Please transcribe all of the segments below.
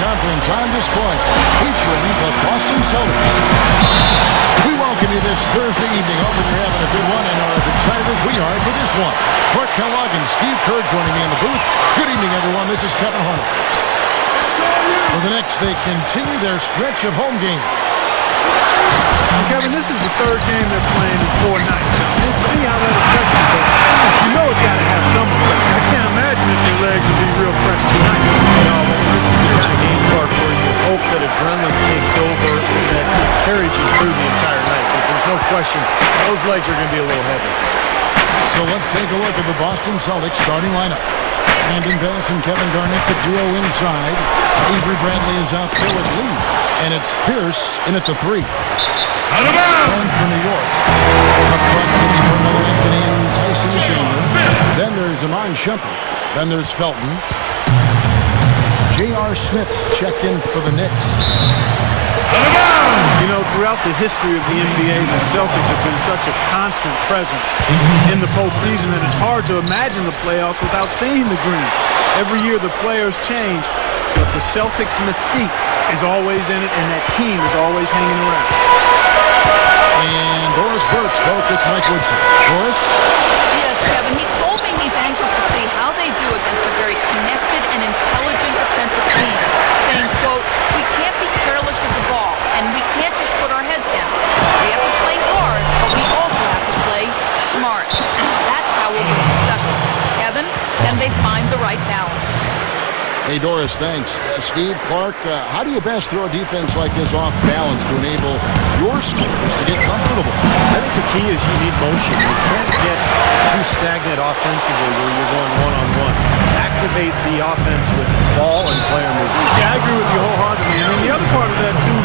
Conference on display, featuring the Boston Celtics. We welcome you this Thursday evening. Hoping you're having a good one and are as excited as we are for this one. Clark Kellogg and Steve Kerr joining me in the booth. Good evening, everyone. This is Kevin Harlan. For the next, they continue their stretch of home games. Kevin, this is the third game they're playing in 4 nights. We'll see how that affects them, but you know it's got to have some effect. I can't imagine if their legs will be real fresh tonight. No, this is the kind of game, Clark, where you hope that adrenaline takes over that carries you through the entire night, because there's no question those legs are going to be a little heavy. So let's take a look at the Boston Celtics starting lineup. Brandon Bass and Kevin Garnett, the duo inside. Avery Bradley is out there with Lee. And it's Pierce in at the 3. Out of bounds! One for New York. Up front, it's Carmelo Anthony and Tyson Chandler. Then there's Iman Shumpert. Then there's Felton. J.R. Smith's checked in for the Knicks. Out of bounds! You know, throughout the history of the NBA, the Celtics have been such a constant presence in the postseason that it's hard to imagine the playoffs without seeing the green. Every year the players change, but the Celtics' mystique is always in it, and that team is always hanging around. And Doris Burke spoke with Mike Woodson. Doris? Yes, Kevin. He told me he's anxious to see how they do against a very connected and intelligent defensive team, saying, quote, "We can't be careless with the ball, and we can't just put our heads down. We have to play hard, but we also have to play smart. That's how we'll be successful. Kevin, can they find the right balance?" Hey, Doris, thanks. Steve, Clark, how do you best throw a defense like this off balance to enable your scorers to get comfortable? I think the key is you need motion. You can't get too stagnant offensively where you're going one-on-one. Activate the offense with ball and player movement. Yeah, I agree with you wholeheartedly. And then the other part of that, too,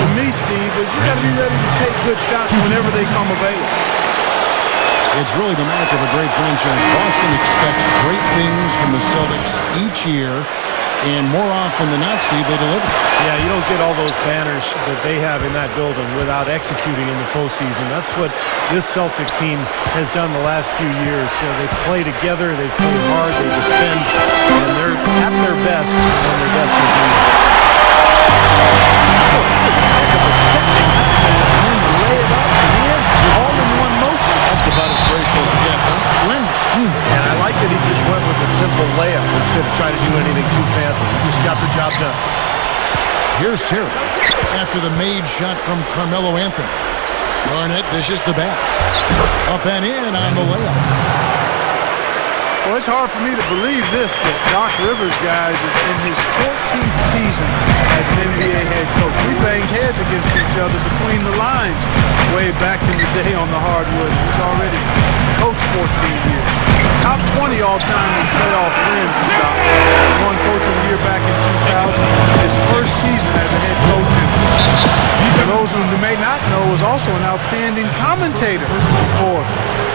for me, Steve, is you got to be ready to take good shots whenever they come available. It's really the mark of a great franchise. Boston expects great things from the Celtics each year, and more often than not, Steve, they deliver. Yeah, you don't get all those banners that they have in that building without executing in the postseason. That's what this Celtics team has done the last few years. They play together, they play hard, they defend, and they're at their best when their best is needed. That's about as graceful as it gets, huh? And I like that he just went with a simple layup instead of trying to do anything too fancy. He just got the job done. Here's Terry after the made shot from Carmelo Anthony. Garnett dishes to Bass. Up and in on the layups. Well, it's hard for me to believe this, that Doc Rivers, guys, is in his 14th season as an NBA head coach. We banged heads against each other between the lines way back in the day on the hardwood. He's already coached 14 years. Top 20 all-time in playoff wins, Doc. Won Coach of the Year back in 2000. His first season as a head coach. And for those who may not know, was also an outstanding commentator before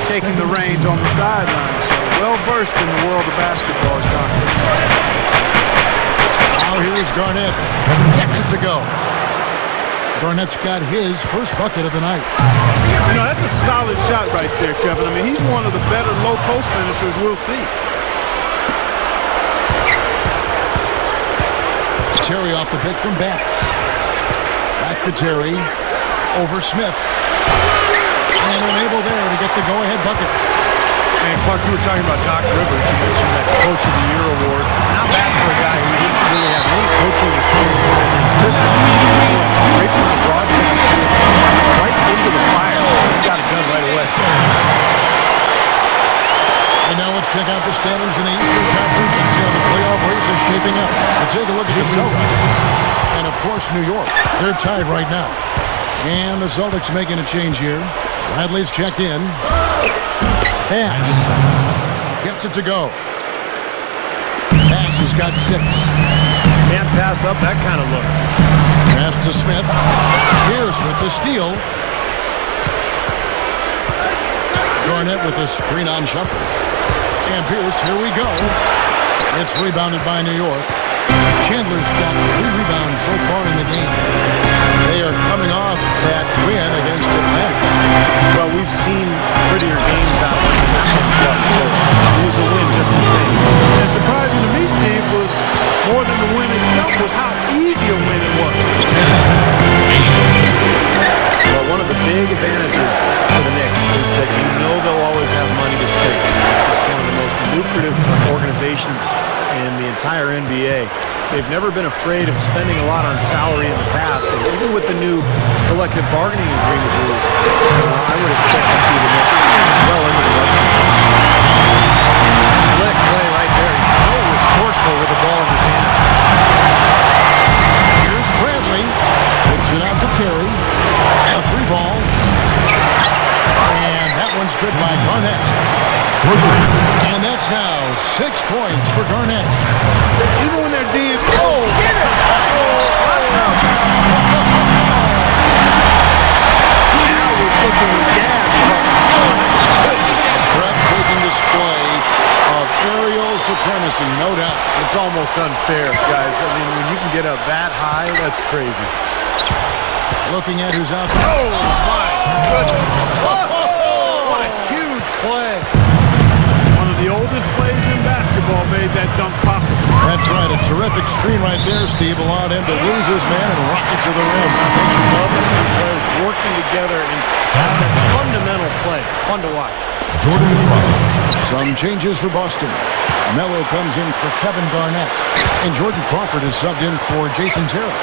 taking the reins on the sidelines. So well-versed in the world of basketball, Doc. Now here's Garnett. Gets it to go. Garnett's got his first bucket of the night. You know, that's a solid shot right there, Kevin. I mean, he's one of the better low-post finishers we'll see. Terry off the pick from Bass. Back to Terry. Over Smith. And unable there to get the go-ahead bucket. And Clark, you were talking about Doc Rivers. You mentioned that Coach of the Year award. Not bad for a guy who didn't really have any coaching experience as an assistant. Straight from the broadcast, right into the fire. He got it done right away. And now let's check out the standings in the Eastern Conference and see how the playoff race is shaping up. We'll take a look at the Celtics. And, of course, New York. They're tied right now. And the Celtics making a change here. Bradley's checked in. Bass gets it to go. Bass has got 6. Can't pass up that kind of look. Pass to Smith. Pierce with the steal. Garnett with a screen on Shumpert. And Pierce, here we go. It's rebounded by New York. Chandler's got 3 rebounds so far in the game. They are coming off that win against Atlanta. Well, we've seen prettier games out of them, and that was tough. It was a win just the same. And surprising to me, Steve, was more than the win itself was how easy a win it was. Well, one of the big advantages for the Knicks is that you know they'll always have money to spend. This is one of the most lucrative organizations in the entire NBA. They've never been afraid of spending a lot on salary in the past, and even with the new collective bargaining agreement rules, I would expect to see the Knicks well into the luxury. Slick play right there. He's so resourceful with the ball in his hands. Here's Bradley. Picks it out to Terry. A 3 ball. And that one's good by Garnett. And that's now 6 points for Garnett. Even when they're deep. Oh, get it! Now we're cooking with gas. Breathtaking display of aerial supremacy, no doubt. It's almost unfair, guys. I mean, when you can get up that high, that's crazy. Looking at who's out there. Oh, my goodness. What a huge play. One of the oldest plays in basketball made that dunk possible. That's right. A terrific screen right there, Steve. Allowed him to lose his man and rock it to the rim. Love to see players working together in that fundamental play. Fun to watch. Some changes for Boston. Melo comes in for Kevin Garnett. And Jordan Crawford is subbed in for Jason Terry.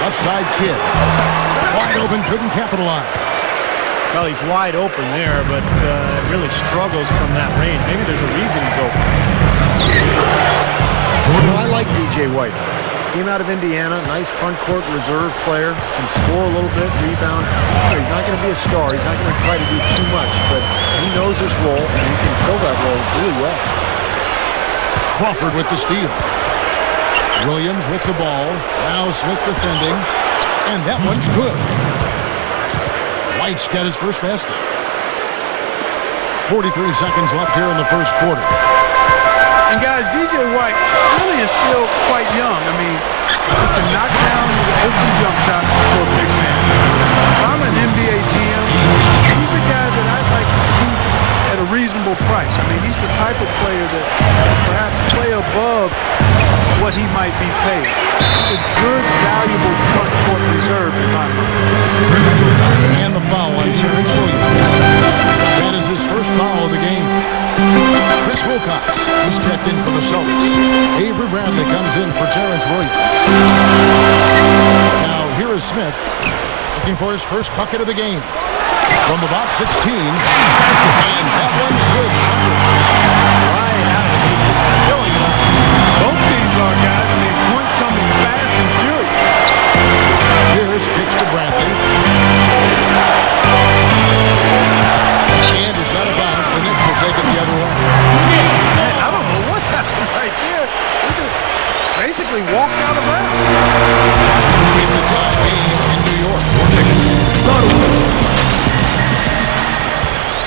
Left side kid. Wide open, couldn't capitalize. Well, he's wide open there, but really struggles from that range. Maybe there's a reason he's open. I like DJ White. Came out of Indiana, nice front court reserve player, can score a little bit, rebound. He's not going to be a star. He's not going to try to do too much, but he knows his role, and he can fill that role really well. Crawford with the steal. Williams with the ball. Now Smith defending. And that one's good. White's got his first basket. 43 seconds left here in the first quarter. And guys, DJ White really is still quite young. I mean, just to knock down the open jump shot for a big man. If I'm an NBA GM, he's a guy that I'd like to keep at a reasonable price. I mean, he's the type of player that perhaps play above what he might be paid. He's a good, valuable front court reserve in my mind. And the foul on Terrence Williams. That is his first foul of the game. Chris Wilcox, he's checked in for the Celtics. Avery Bradley comes in for Terrence Williams. Now here is Smith looking for his first bucket of the game. From about 16. And that one's good. Right out of it, just filling it up. Both teams are, guys. I mean, points coming fast and furious. Pierce kicks to Bradley. And it's out of bounds. The Knicks will take it the other way. Man, I don't know what happened right there. He just basically walked out of bounds. It's a tie game in New York.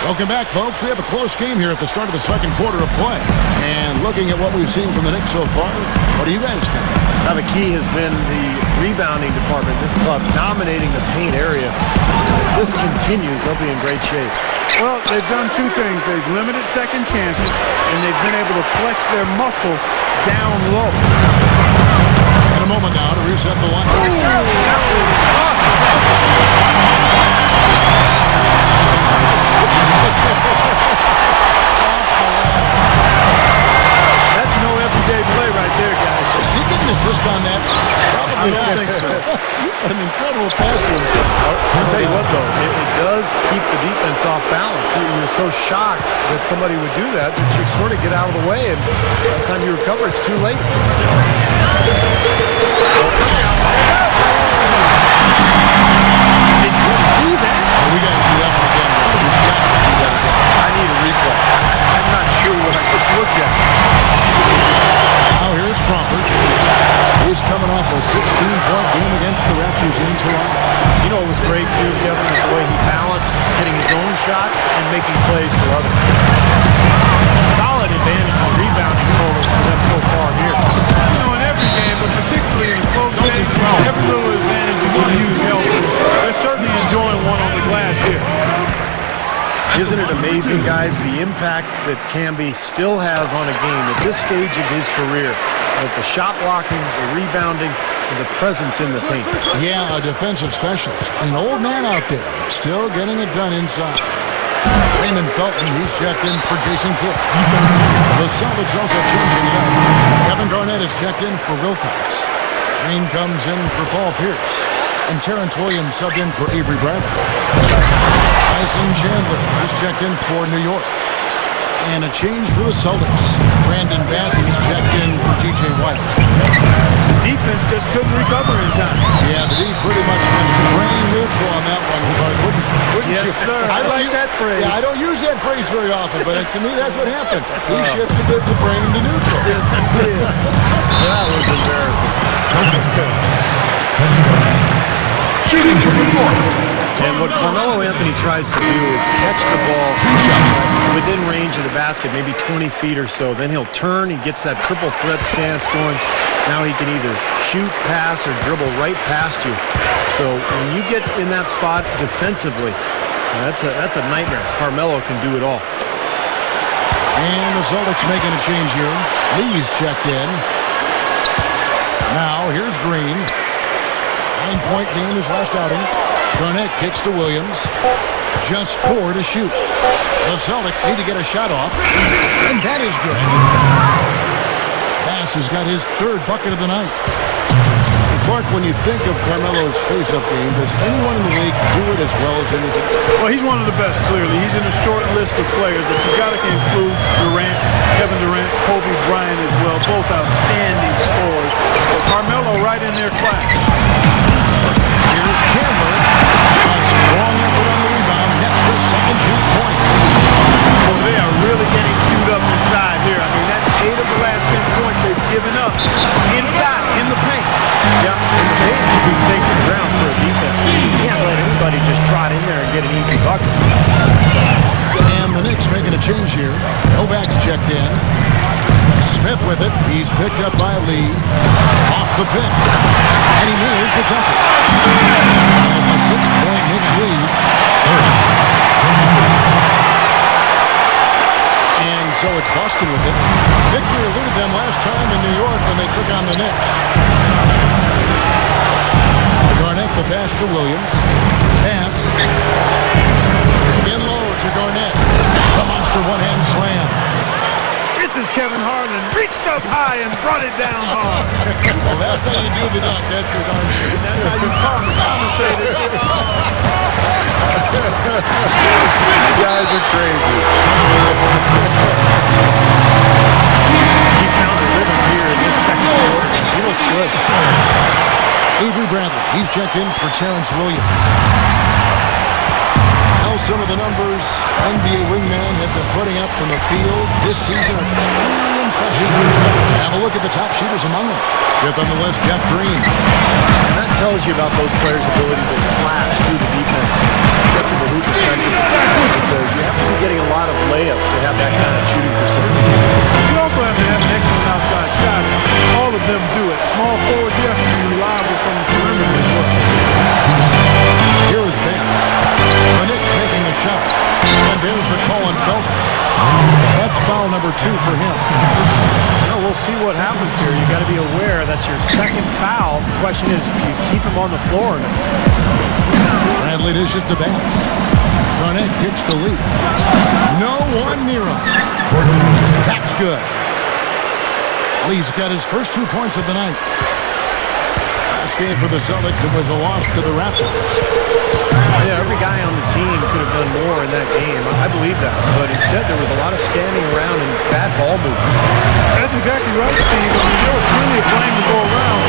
Welcome back, folks. We have a close game here at the start of the second quarter of play. And looking at what we've seen from the Knicks so far, what do you guys think? Now, the key has been the rebounding department. This club dominating the paint area. If this continues, they'll be in great shape. Well, they've done two things. They've limited second chances, and they've been able to flex their muscle down low. In a moment now to reset the line. That was awesome. That's no everyday play right there, guys. Is he getting an assist on that? I don't think so. An incredible pass to himself. I'll tell you what, though, it does keep the defense off balance. You're so shocked that somebody would do that that you sort of get out of the way, and by the time you recover, it's too late. Did you see that? We got to see that one again. We got to see that again. I need a replay. I'm not sure what I just looked at. Now here's Crawford. He's coming off a 16-point game against the Raptors in Toronto. You know what was great, too, Kevin, is the way he balanced hitting his own shots and making plays for others. Solid advantage on rebounding totals for them so far here. You know, in every game, but particularly in a close game, every little advantage you want to use helps. They're certainly enjoying one on the glass here. Isn't it amazing, guys, the impact that Camby still has on a game at this stage of his career, with the shot blocking, the rebounding, and the presence in the paint. Yeah, a defensive specialist. An old man out there, but still getting it done inside. Raymond Felton, he's checked in for Jason Kidd. The Celtics also changing it up. Kevin Garnett is checked in for Wilcox. Green comes in for Paul Pierce. And Terrence Williams subbed in for Avery Bradley. Tyson Chandler is checked in for New York. And a change for the Celtics. Brandon Bass is checked in for T.J. White. Defense just couldn't recover in time. Yeah, the D pretty much went drain neutral on that one. Wouldn't Yes, you? sir. I like that phrase. Yeah, I don't use that phrase very often, but to me that's what happened. He shifted the brain to neutral. Yes, he did. That was embarrassing. Shooting from the court. And what Carmelo Anthony tries to do is catch the ball within range of the basket, maybe 20 feet or so. Then he'll turn, he gets that triple threat stance going. Now he can either shoot, pass, or dribble right past you. So when you get in that spot defensively, that's a nightmare. Carmelo can do it all. And the Celtics making a change here. Lee's checked in. Now here's Green. 9-point game his last outing. Garnett kicks to Williams. Just 4 to shoot. The Celtics need to get a shot off. And that is good. Bass has got his 3rd bucket of the night. And Clark, when you think of Carmelo's face-up game, does anyone in the league do it as well as anything? Well, he's one of the best, clearly. He's in a short list of players, but you've got to include Durant, Kevin Durant, Kobe Bryant as well. Both outstanding scorers. But Carmelo right in their class. Here's Chandler. A strong effort on the rebound. Next to second chance points. Well, they are really getting chewed up inside here. I mean, that's 8 of the last 10 points they've given up inside in the paint. Yeah, and paint should be sacred ground for a defense. You can't let anybody just trot in there and get an easy bucket. And the Knicks making a change here. Novak's checked in. Smith with it. He's picked up by Lee. Off the pick. And he nails the jumper. And it's a 6-point Knicks lead. And so it's Boston with it. Victory eluded them last time in New York when they took on the Knicks. Garnett the pass to Williams. Pass. In low to Garnett. The monster one-hand slam. This is Kevin Harlan. Reached up high and brought it down hard. Well, that's how you do the dunk. That's for darn sure. That's how you commentate it. You guys are crazy. He's found a rhythm here in this second quarter. He looks good. Avery Bradley. He's checked in for Terrence Williams. Now some of the numbers NBA wingmen have been putting up from the field this season are truly impressive. Have a look at the top shooters among them. 5th on the list, Jeff Green. And that tells you about those players' ability to slash through the defense. Get to the hoop effectively. Because you have to be getting a lot of layups to have that kind of shooting percentage. You also have to have an excellent outside shot. All of them do it. Small forwards, you have to be reliable from the perimeter as well. Here is Bass. The Knicks making the shot. And there's the call on Felton. That's foul number 2 for him. Well, we'll see what happens here. You got to be aware that's your second foul. The question is, do you keep him on the floor or not? Bradley dishes to Bass. Garnett kicks to Lee. No one near him. That's good. Lee's got his first 2 points of the night. Last game for the Celtics, it was a loss to the Raptors. Yeah, every guy on the team could have done more in that game. I believe that. But instead, there was a lot of standing around and bad ball movement. That's exactly right, Steve. I mean, there was plenty of blame to go around.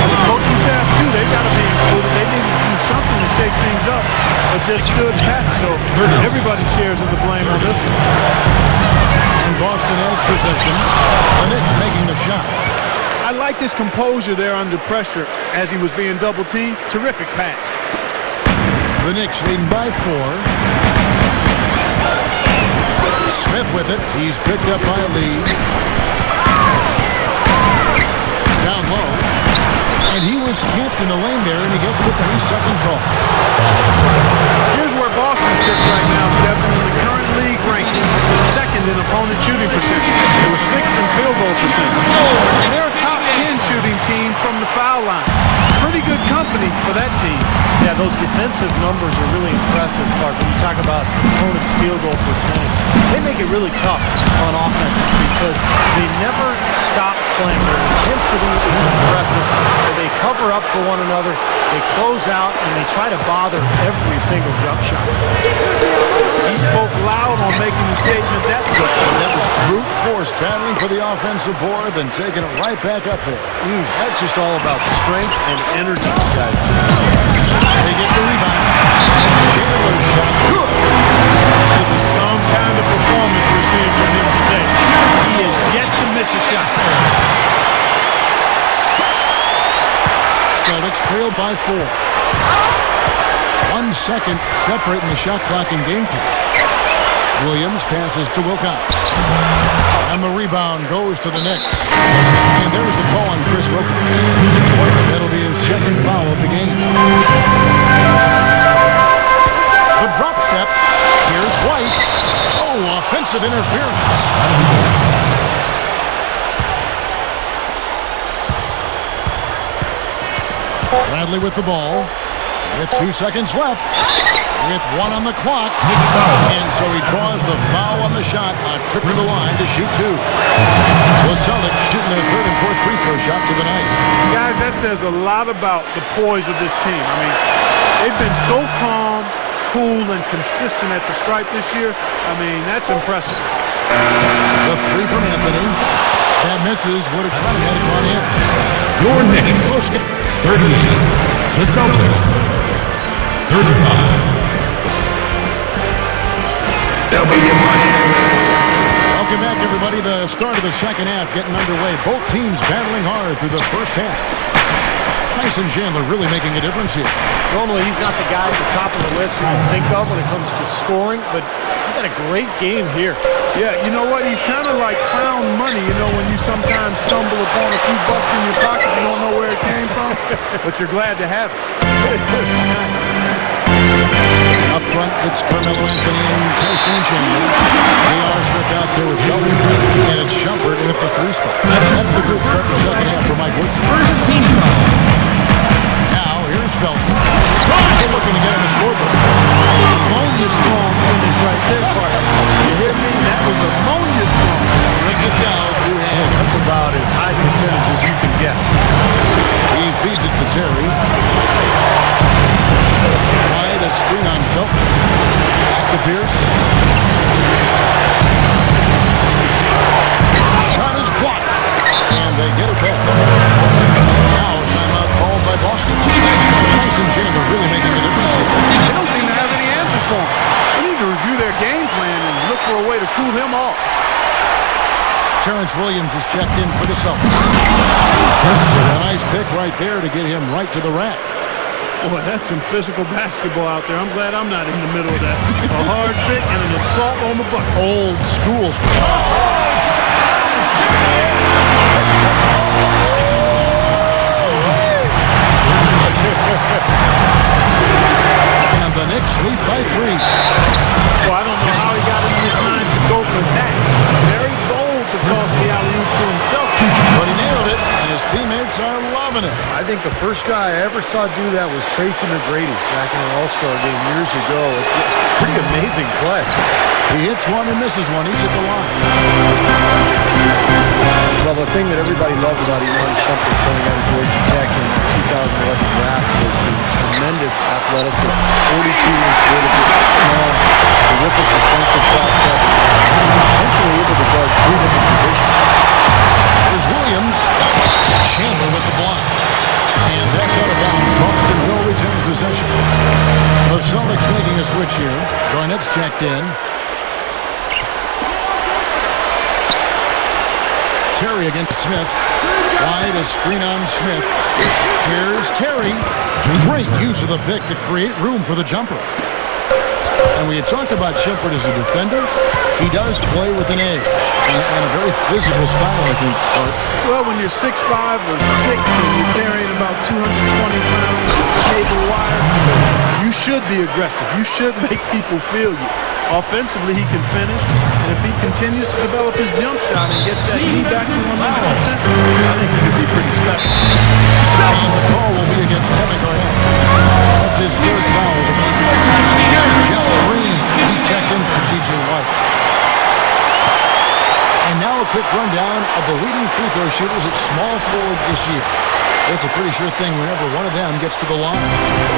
And the coaching staff, too, they've got to be included. They need to do something to shake things up, but just stood pat. So everybody shares in the blame on this one. And Boston has possession. The Knicks making the shot. I like his composure there under pressure as he was being double-teamed. Terrific pass. The Knicks leading by 4. Smith with it. He's picked up by Lee. Down low. And he was camped in the lane there, and he gets the 3-second call. Here's where Boston sits right now, Devin, in the current league ranking. Second in opponent shooting percentage. They were 6th in field goal percentage. And they're a top 10 shooting team from the foul line. Pretty good company for that team. Yeah, those defensive numbers are really impressive, Clark. When you talk about opponents' field goal percentage, they make it really tough on offenses because they never stop playing. Their intensity is impressive. They cover up for one another, they close out, and they try to bother every single jump shot. He spoke loud on making the statement that That was brute force battling for the offensive board, then taking it right back up there. That's just all about strength and energy, guys. They get the rebound. Chandler shot. Good. This is some kind of performance we're seeing from him today. He has yet to miss a shot. Celtics trail by 4. 1 second separating the shot clock and game clock. Williams passes to Wilcox. And the rebound goes to the Knicks. And there's the call on Chris Wilcox. That'll be his second foul of the game. The drop step. Here's White. Oh, offensive interference. Bradley with the ball. With 2 seconds left. With 1 on the clock. And so he draws the foul on the shot. A trip to the line to shoot 2. The Celtics shooting their 3rd and 4th free throw shots of the night. Guys, that says a lot about the poise of this team. I mean, they've been so calm, cool, and consistent at the stripe this year. I mean, that's impressive. The 3 from Anthony. That misses. Would have had it gone in. Your Knicks, 38. The Celtics, 35. Welcome back, everybody. The start of the second half getting underway. Both teams battling hard through the first half. Tyson Chandler really making a difference here. Normally, he's not the guy at the top of the list you can think of when it comes to scoring, but he's had a great game here. Yeah, you know what? He's kind of like found money, you know, when you sometimes stumble upon a few bucks in your pocket, you don't know where it came from, but you're glad to have it. Up front, it's Carmelo Anthony and Tyson Chandler. J.R. Smith out there with Felton. And it's Shumpert in at the 3 spot. That's the good start in the second half for Mike Woodson. Now, here's Felton. They're looking to get on the scoreboard. Ammonia storm finish right there, partner. You hear me? That was ammonia storm. Break it down, 2 hands. That's about as high percentage as you can get. He feeds it to Terry. Wide, a screen on Felton. Back to Pierce. Shot is blocked. And they get it back. Now, timeout called by Boston. Tyson Chandler really making a difference here. They don't seem to have any answers for him. They need to review their game plan and look for a way to cool him off. Terrence Williams is checked in for the Celtics. A nice pick right there to get him right to the rack. Boy, that's some physical basketball out there. I'm glad I'm not in the middle of that. A hard pick and an assault on the bucket. Old schools. And the Knicks lead by 3. Well, I don't know how he got in his mind to go for that. It's very bold to toss the alley-oop to himself. But he nailed it, and his teammates are loving it. I think the first guy I ever saw do that was Tracy McGrady back in an All-Star game years ago. It's a pretty amazing play. He hits one and misses one each at the line. Well, the thing that everybody loved about Iman Shumpert coming out of Georgia Tech in the 2011 draft was the tremendous athleticism. 42-inch vertical, strong, terrific defensive prospect, potentially able to guard 3 different positions. There's Williams. Chandler with the block. And that's out of bounds. Boston will retain possession. The Celtics making a switch here. Garnett's checked in. Terry against Smith. Wide, a screen on Smith. Here's Terry. Great use of the pick to create room for the jumper. And we had talked about Shumpert as a defender. He does play with an edge and a very physical style, I think. Well, when you're 6'5" or 6 and you're carrying about 220 pounds of cable wire, you should be aggressive. You should make people feel you. Offensively, he can finish, and if he continues to develop his jump shot and gets that knee back to 100%, I think he could be pretty special. And the call will be against Kevin Garnett. That's his third foul. Jeff Green, he's checked in for T.J. White. And now a quick rundown of the leading free throw shooters at small forward this year. It's a pretty sure thing whenever one of them gets to the line.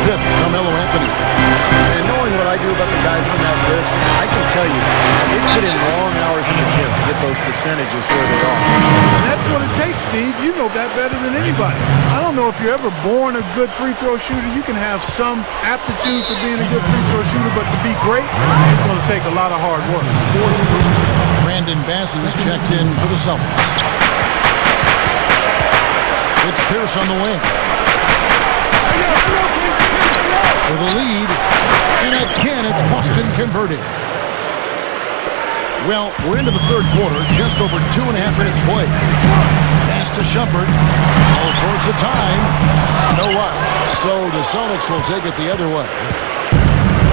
Fifth, Carmelo Anthony. And knowing what I do about the guys on that list, I can tell you, they put in long hours in the gym to get those percentages where they are. And that's what it takes, Steve. You know that better than anybody. I don't know if you're ever born a good free throw shooter. You can have some aptitude for being a good free throw shooter, but to be great, it's going to take a lot of hard work. Brandon Bass is checked in for the Celtics. It's Pierce on the wing. For the lead. And again, it's Boston converting. Well, we're into the third quarter. Just over 2.5 minutes played. Pass to Shumpert. All sorts of time. No what? So the Celtics will take it the other way.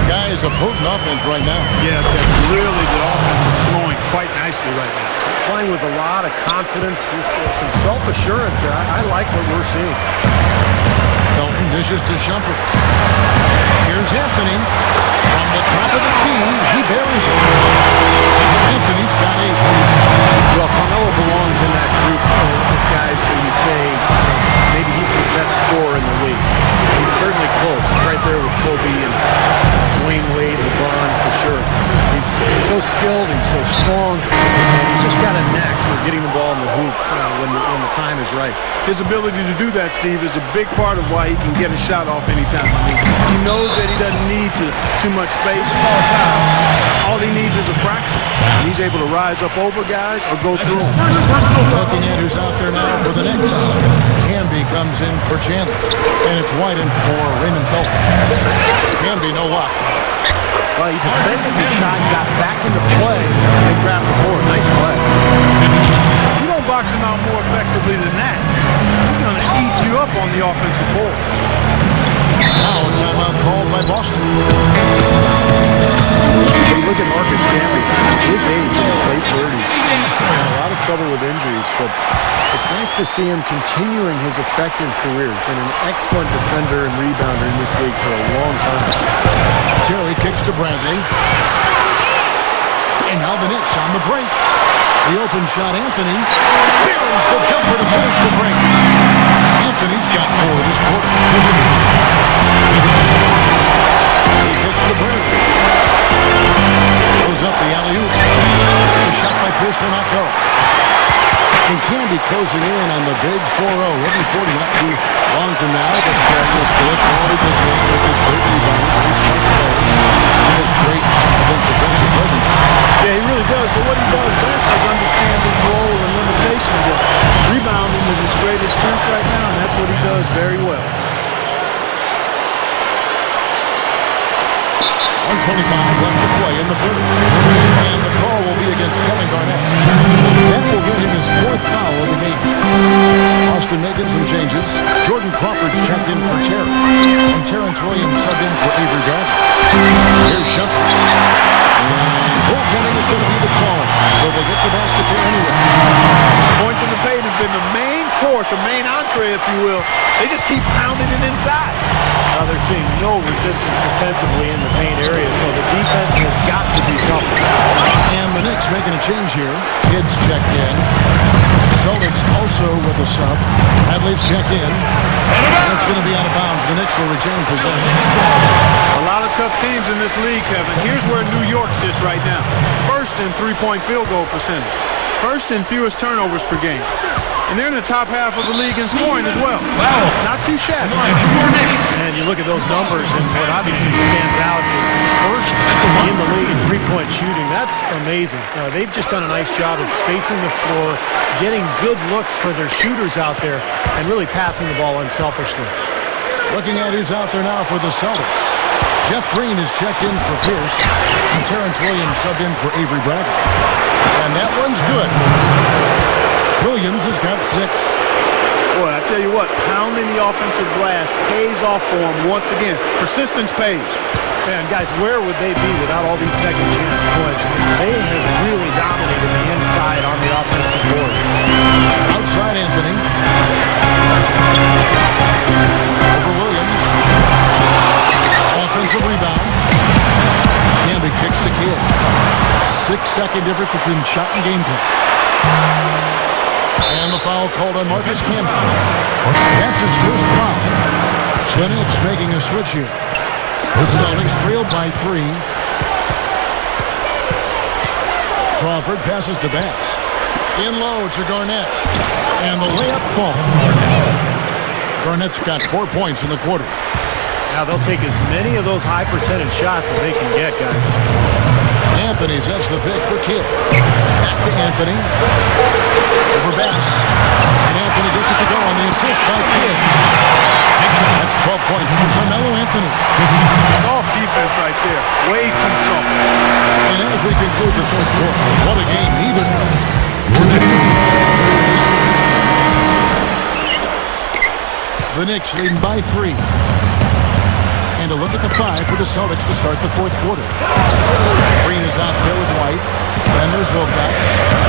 Guys, a potent offense right now. Yeah, Kevin, really the offense is flowing quite nicely right now. Playing with a lot of confidence, just some self-assurance there. I like what we're seeing. Felton dishes to Shumpert. Here's Anthony. From the top of the key, he buries it. Anthony's got 8. Well, Carmelo belongs in that group of guys who you say maybe he's the best scorer in the league. He's certainly close. He's right there with Kobe and Dwayne Wade, LeBron, for sure. He's so skilled, he's so strong, and he's just got a knack for getting the ball in the hoop when the time is right. His ability to do that, Steve, is a big part of why he can get a shot off anytime. I mean, he knows that he doesn't need too much space. All he needs is a fraction. And he's able to rise up over guys or go through them. Looking at who's out there now for the Knicks. Camby comes in for Chandler. And it's White in for Raymond Felton. Camby, no luck. Well, he defended the shot, got back into play, and grabbed the board. Nice play. You don't box him out more effectively than that. He's going to eat you up on the offensive board. Now a timeout called by Boston. Hey, look at Marcus Camby. His age, in his late 30s. He's had a lot of trouble with injuries, but it's nice to see him continuing his effective career. Been an excellent defender and rebounder in this league for a long time. Terry kicks to Bradley. And now the Knicks on the break. The open shot, Anthony. Buries the jumper to finish the break. Anthony's got 4 this quarter. He kicks to Bradley. Goes up the alley-oop. The shot by Pierce will not go. And Camby closing in on the big 4-0. He'll be 40 not too long from now. But he'll still a quality big man with his great rebound. Very smart player. He has great, I think, defensive presence. Yeah, he really does. But what he does best is understand his role and limitations. And rebounding is his greatest strength right now, and that's what he does very well. 125 left to play in the third. And the call will be against Kevin Garnett. That will get him his 4th foul of the game. Boston making some changes. Jordan Crawford's checked in for Terry. And Terrence Williams subbed in for Avery Gardner. Here's Shumpert. And goaltending is going to be the call. So they get the basket there anyway. Points in the paint have been the main course, or main entree, if you will. They just keep pounding it inside. They're seeing no resistance defensively in the paint area, so the defense has got to be tougher. And the Knicks making a change here. Kids checked in. Celtics also with a sub. Bradley's checked in. And it's going to be out of bounds. The Knicks will retain possession. A lot of tough teams in this league, Kevin. Here's where New York sits right now. First in three-point field goal percentage. First in fewest turnovers per game. And they're in the top half of the league in scoring as well. Wow, not too shabby. And you look at those numbers, and what obviously stands out is first in the league in three-point shooting. That's amazing. They've just done a nice job of spacing the floor, getting good looks for their shooters out there, and really passing the ball unselfishly. Looking at who's out there now for the Celtics. Jeff Green is checked in for Pierce. And Terrence Williams subbed in for Avery Bradley. And that one's good. Williams has got 6. Boy, I tell you what, pounding the offensive glass pays off for him once again. Persistence pays. Man, guys, where would they be without all these second chance points? They have really dominated the inside on the offensive board. Outside Anthony. Over Williams. Offensive rebound. Camby kicks the kid. 6-second difference between shot and game clock. And the foul called on Marcus Camby. That's his first foul. The Knicks making a switch here. The Celtics trailed by 3. Crawford passes to Bass. In low to Garnett. And the layup falls. Garnett's got 4 points in the quarter. Now they'll take as many of those high percentage shots as they can get, guys. Anthony sets the pick for Kidd. Back to Anthony. Over Bass. And Anthony gets it to go on the assist by Kidd. That's 12 points for Carmelo Anthony. Soft defense right there. Way too soft. And as we conclude the fourth quarter, what a game either. The Knicks leading by 3. And a look at the 5 for the Celtics to start the fourth quarter. Green is out there with White. Then there's Wilcox.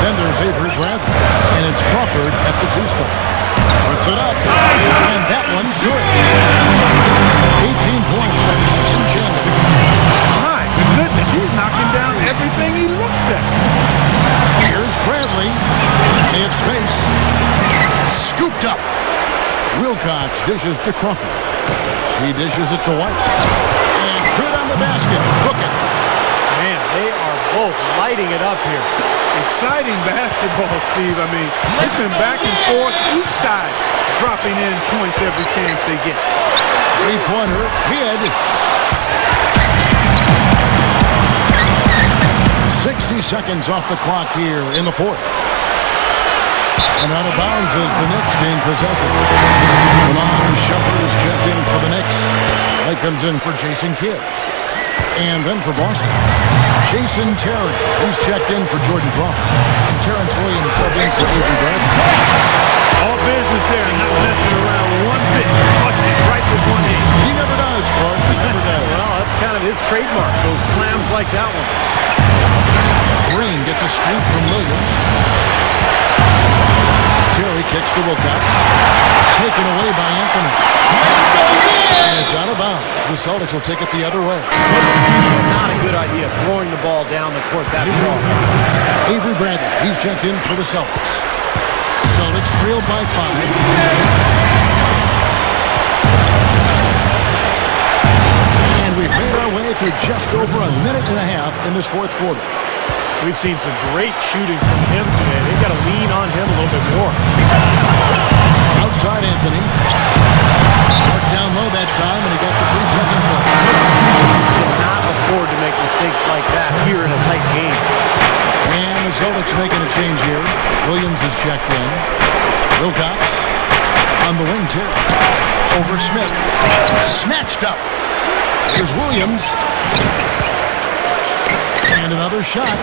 Then there's Avery Bradley. And it's Crawford at the 2 spot. Puts it up. And that one's good. 18 points from Tyson Chandler. My goodness, he's knocking down everything he looks at. Here's Bradley. They have space. Scooped up. Wilcox dishes to Crawford. He dishes it to White. And good on the basket. Hook it. Man, they are both lighting it up here. Exciting basketball, Steve. I mean, it's been back and forth. Each side dropping in points every chance they get. 3-pointer. Kidd. 60 seconds off the clock here in the fourth. And out of bounds as the Knicks gain possession. Lamont Shepard is checked in for the Knicks. That comes in for Jason Kidd. And then for Boston, Jason Terry. He's checked in for Jordan Crawford. And Terrence Williams subbed in for Avery Bradley. All business there, not messing around one bit. Busted right with one hand. He never does, Clark. He never does. Well, that's kind of his trademark, those slams like that one. Green gets a screen from Williams. Terry kicks to Wilcox. Taken away by Anthony. And it's out of bounds. The Celtics will take it the other way. Not a good idea throwing the ball down the court that far. Avery Bradley, he's checked in for the Celtics. Celtics trailed by 5. And we've made our way through just over a minute and a half in this fourth quarter. We've seen some great shooting from him today. They've got to lean on him a little bit more. Outside Anthony. Marked down low that time, and he got the 3 seconds left. Cannot afford to make mistakes like that here in a tight game. And the Celtics making a change here. Williams is checked in. Wilcox on the wing, Terry. Over Smith. Snatched up. Here's Williams. And another shot.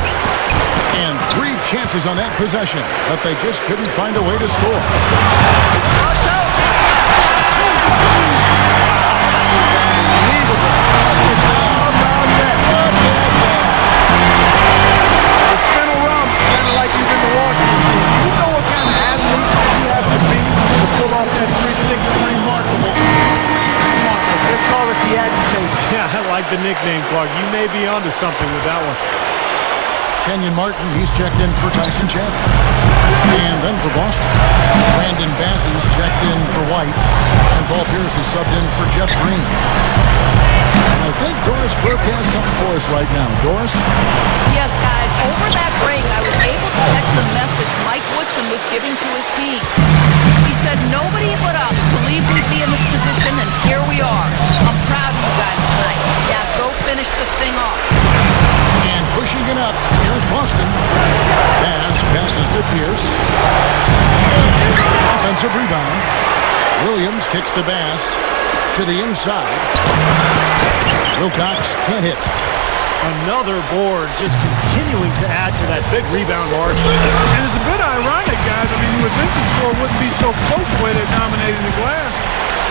And 3 chances on that possession, but they just couldn't find a way to score. The spin around kind of like he's in the washing machine. You know what kind of athlete you have to be to pull off that 360. Remarkable. Let's call it the agitator. Yeah, I like the nickname, Clark. You may be onto something with that one. Kenyon Martin, he's checked in for Tyson Chandler. And then for Boston, Brandon Bass is checked in for White. And Paul Pierce is subbed in for Jeff Green. And I think Doris Burke has something for us right now. Doris? Yes, guys, over that break, I was able to catch the message Mike Woodson was giving to his team. He said, nobody but us believed we'd be in this position, and here we are. I'm proud of you guys tonight. Now go finish this thing off. And pushing it up, here's Boston. Bass passes to Pierce. Offensive rebound. Williams kicks to Bass. To the inside. Wilcox can't hit. Another board, just continuing to add to that big rebound margin. And it's a bit ironic, guys. I mean, you would think the score wouldn't be so close the way they're dominating the glass,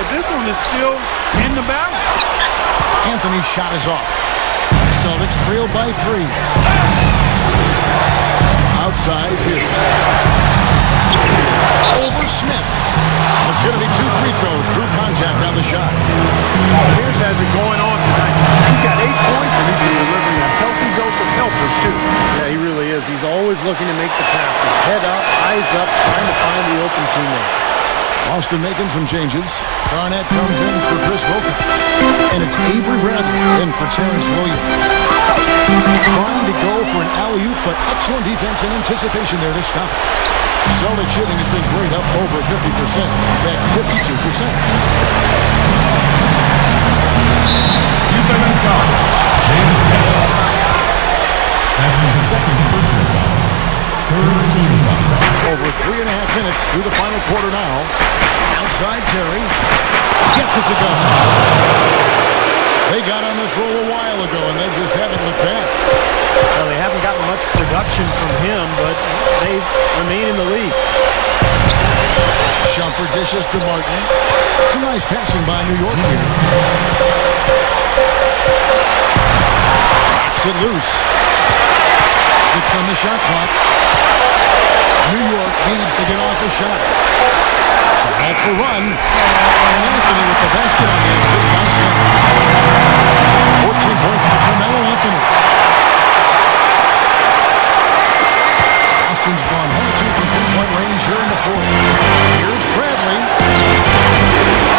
but this one is still in the battle. Anthony's shot is off. Celtics trail by 3. Outside Hughes. Over Smith. It's going to be 2 free throws. Drew contact on the shot. Here's has it going on tonight. He's got 8 points, and he's been delivering a healthy dose of helpers, too. Yeah, he really is. He's always looking to make the passes. Head up, eyes up, trying to find the open teammate. Austin making some changes. Garnett comes in for Chris Wilkins. And it's Avery Bradley in for Terrence Williams. Trying to go for an alley-oop, but excellent defense and anticipation there to stop it. Celtic shooting has been great, up over 50%. In fact, 52%. Defensive foul. James Chandler. That's his second personal foul. Third team foul. Over 3.5 minutes through the final quarter now. Outside Terry. Gets it to go. They got on this roll a while ago, and they just haven't looked back. Well, they haven't gotten much production from him, but they remain in the lead. Shumpert dishes to Martin. Some nice passing by New York here. Knocks it loose. 6 on the shot clock. New York needs to get off the shot. It's a half for run. And Anthony with the basket on the assist by Smith. 14 points for Carmelo Anthony. Austin's gone 1 or 2 from 3-point range here in the 4th. Here's Bradley.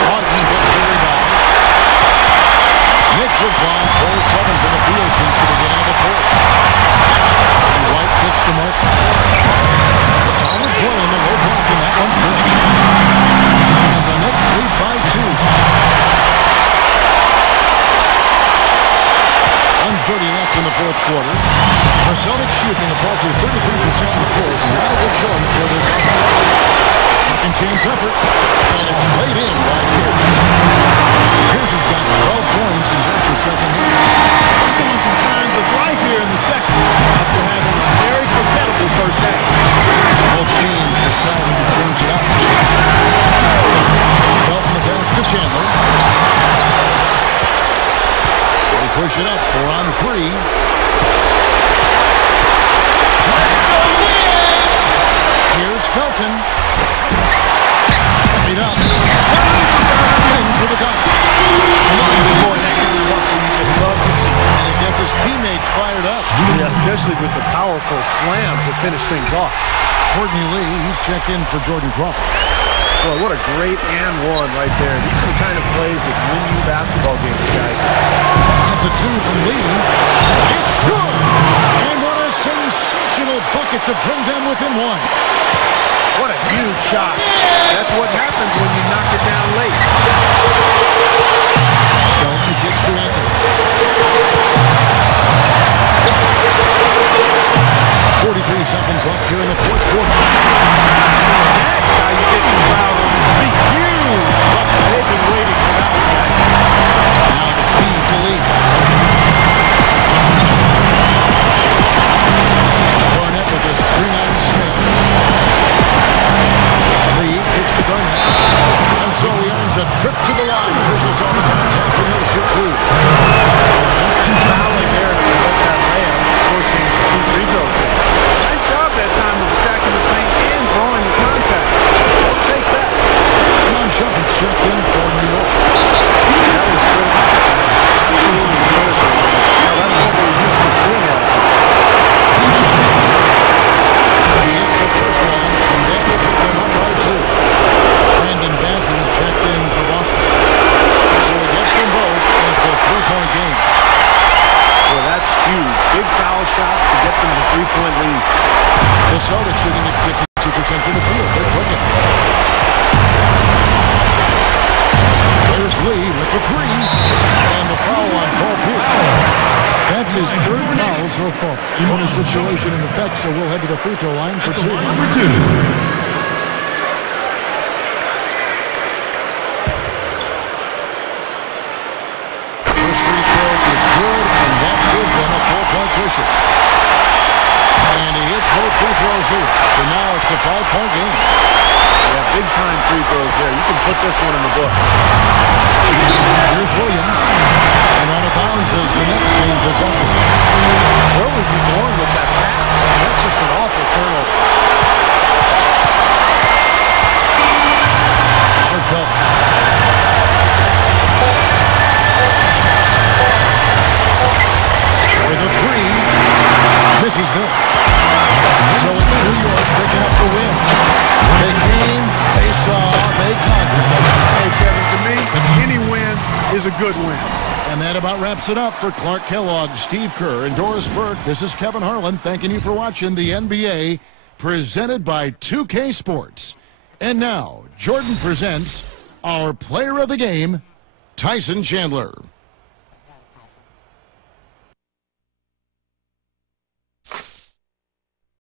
Martin gets the rebound. Knicks have gone 4-7 for the field since the beginning of the 4th. And White kicks to Martin. Solid play in the low block, and that one's good. And the Knicks lead by 2. 1:30 left in the 4th quarter. The Celtics shooting a paltry 33% in the 4th. Not a good showing for this offense. Second chance effort, and it's laid in by Pierce. Pierce has got 12 points in just the second half. Showing some signs of life here in the second after having a very competitive first half. Both teams deciding to change it up. Felton the pass to Chandler. So they push it up 4-on-3. Here's Felton. Straight up. In for the dunk. Boy, that kind of hustle you just love to see. And it gets his teammates fired up. Yeah, especially with the powerful slam to finish things off. Courtney Lee, he's checked in for Jordan Crawford. Boy, what a great and one right there. These are the kind of plays that win you basketball games, guys. That's a 2 from Lee. It's good! And what a sensational bucket to bring them within 1. What a huge shot. That's what happens when you knock it down late. Felton kicks to Anthony. 43 seconds left here in the 4th quarter. That's how you get the crowd on its feet. Huge bucket. They've been waiting for that one, guys. Now it's feed to Lee. Garnett with a screen on Smith. Lee kicks to Garnett. And so he earns a trip to the line. Officials on the contact, and he'll shoot 2. Fouling there to prevent that layup, forcing 2 free throws there. Nice job that time of attacking the paint and drawing the contact. They'll take that. Shumpert checked in for New York. That was critical. Absolutely critical. Now, that's what we're used to seeing out of him. He hits the first one, and that will put them up by 2. Brandon Bass is checked in to Boston. So he gets them both, and it's a 3-point game. Well, that's huge. Big foul shots to get them the 3-point lead. The Celtics shooting at 52% from the field. They're clicking. There's Lee with the 3. And the foul on Paul Pierce. That's his 3rd foul so far. Bonus situation in effect, so we'll head to the free throw line for 2. Number 2. it. And he hits both free throws here. So now it's a 5-point game. Yeah, big-time free throws there. You can put this one in the books. Here's Williams. And out of bounds as the Nets gain possession. Where was he going with that pass? That's just an awful turnover. With a three, misses no. So it's New York picking up the win. They came, they saw, they conquered. Hey, Kevin, to me, any win is a good win. And that about wraps it up for Clark Kellogg, Steve Kerr, and Doris Burke. This is Kevin Harlan thanking you for watching the NBA presented by 2K Sports. And now, Jordan presents our player of the game, Tyson Chandler.